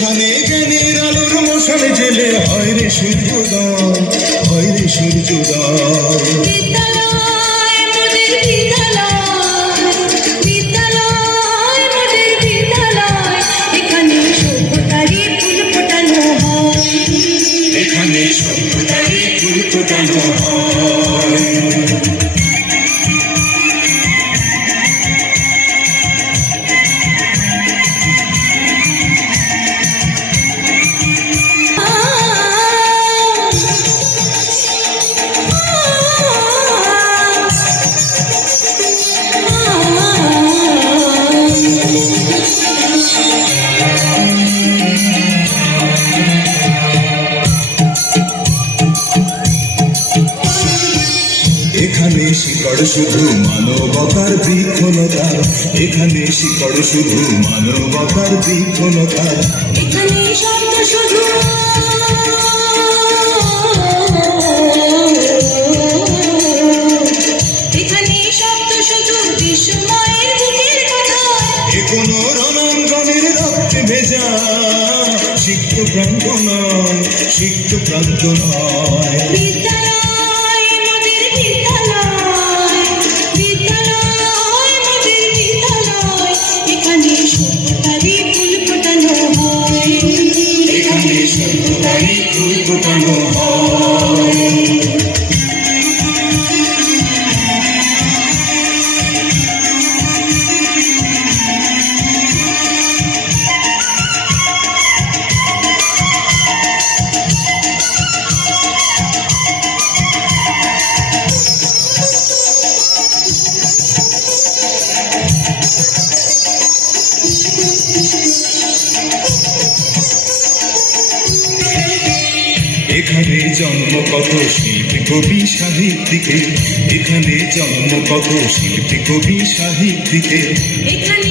এখানে জ্ঞানের আলোর মশাল জেলে হয় রে সূর্যোদয় হয় রে সূর্যোদয়। এখানে শিকড় শুধু মানবতার বৃক্ষলতা এখানে শিকড় শুধু মানবতার বৃক্ষলতা এখানে শব্দ শুধু এখানে শব্দ শুধু বিশ্বময়ের বুকের কথা। এ কোনো রণাঙ্গনের রক্তে ভেজা সিক্ত প্রান্ত নয় সিক্ত প্রান্ত নয়। ফুল ফোটানো এখানে জন্ম কত শিল্পী কবি সাহিত্যিকে? এখানে জন্ম কত শিল্পী কবি সাহিত্যিকে? এখানে